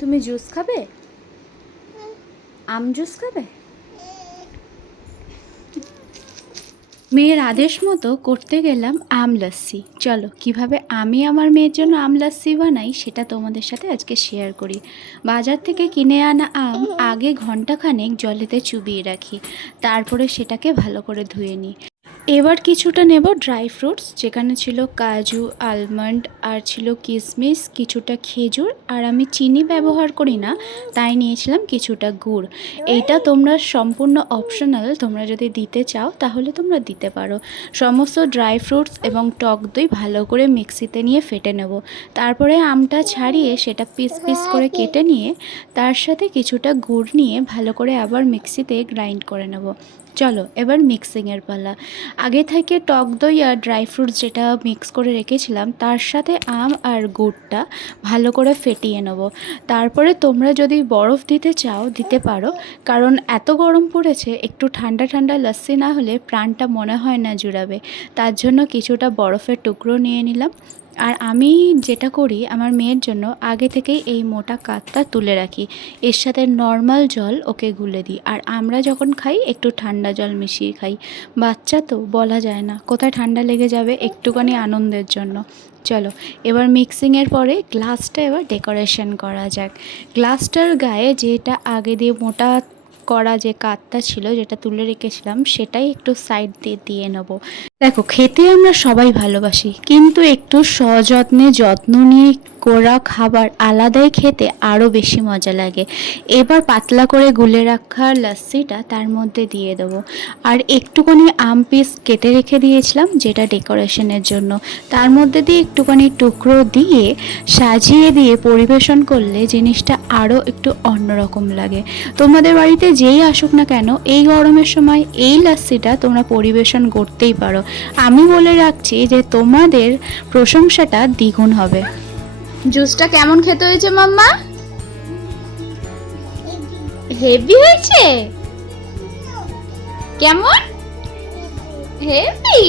তুমি জুস খাবে? আম জুস খাবে? মেয়ের আদেশ মতো করতে গেলাম আম লাস্সি। চলো কিভাবে আমি আমার মেয়ের জন্য আম লাস্সি বানাই সেটা তোমাদের সাথে আজকে শেয়ার করি। বাজার থেকে কিনে আনা আম আগে ঘন্টাখানেক জলেতে চুবিয়ে রাখি, তারপরে সেটাকে ভালো করে ধুয়ে নিই। এবার কিছুটা নেব ড্রাই ফ্রুটস, যেখানে ছিল কাজু, আলমন্ড, আর ছিল কিশমিশ, কিছুটা খেজুর, আর আমি চিনি ব্যবহার করি না তাই নিয়েছিলাম কিছুটা গুড়। এইটা তোমরা সম্পূর্ণ অপশনাল, তোমরা যদি দিতে চাও তাহলে তোমরা দিতে পারো। সমস্ত ড্রাই ফ্রুটস এবং টক দই ভালো করে মিক্সিতে নিয়ে ফেটে নেব। তারপরে আমটা ছাড়িয়ে সেটা পিস পিস করে কেটে নিয়ে তার সাথে কিছুটা গুড় নিয়ে ভালো করে আবার মিক্সিতে গ্রাইন্ড করে নেব। চলো এবার মিক্সিংয়ের পালা। আগে থেকে টক দই আর ড্রাই ফ্রুটস যেটা মিক্স করে রেখেছিলাম তার সাথে আম আর গুড়টা ভালো করে ফেটিয়ে নেব। তারপরে তোমরা যদি বরফ দিতে চাও দিতে পারো, কারণ এত গরম পড়েছে, একটু ঠান্ডা ঠান্ডা লস্যি না হলে প্রাণটা মনে হয় না জুড়াবে। তার জন্য কিছুটা বরফের টুকরো নিয়ে নিলাম। আর আমি যেটা করি আমার মেয়ের জন্য আগে থেকেই এই মোটা কাতটা তুলে রাখি, এর সাথে নর্মাল জল ওকে গুলে দিই। আর আমরা যখন খাই একটু ঠান্ডা জল মিশিয়ে খাই। বাচ্চা তো বলা যায় না কোথায় ঠান্ডা লেগে যাবে, একটুখানি আনন্দের জন্য। চলো এবার মিক্সিংয়ের পরে গ্লাসটা এবার ডেকোরেশন করা যাক। গ্লাসটার গায়ে যেটা আগে দিয়ে মোটা করা যে কাতটা ছিল যেটা তুলে রেখেছিলাম সেটাই একটু সাইড দিয়ে দিয়ে নেবো। দেখো খেতে আমরা সবাই ভালোবাসি, কিন্তু একটু সযত্নে যত্ন নিয়ে করা খাবার আলাদাই খেতে আরও বেশি মজা লাগে। এবার পাতলা করে গুলে রাখা লস্যিটা তার মধ্যে দিয়ে দেবো। আর একটুখানি আম পিস কেটে রেখে দিয়েছিলাম যেটা ডেকোরেশনের জন্য, তার মধ্যে দিয়ে একটুখানি টুকরো দিয়ে সাজিয়ে দিয়ে পরিবেশন করলে জিনিসটা আরও একটু অন্যরকম লাগে। তোমাদের বাড়িতে যেই আসুক না কেন এই গরমের সময় এই লস্যিটা তোমরা পরিবেশন করতেই পারো। আমি বলে রাখছি যে তোমাদের প্রশংসাটা দ্বিগুণ হবে। জুসটা কেমন খেতে হয়েছে মাম্মা? হেভি হয়েছে? কেমন? হেভি।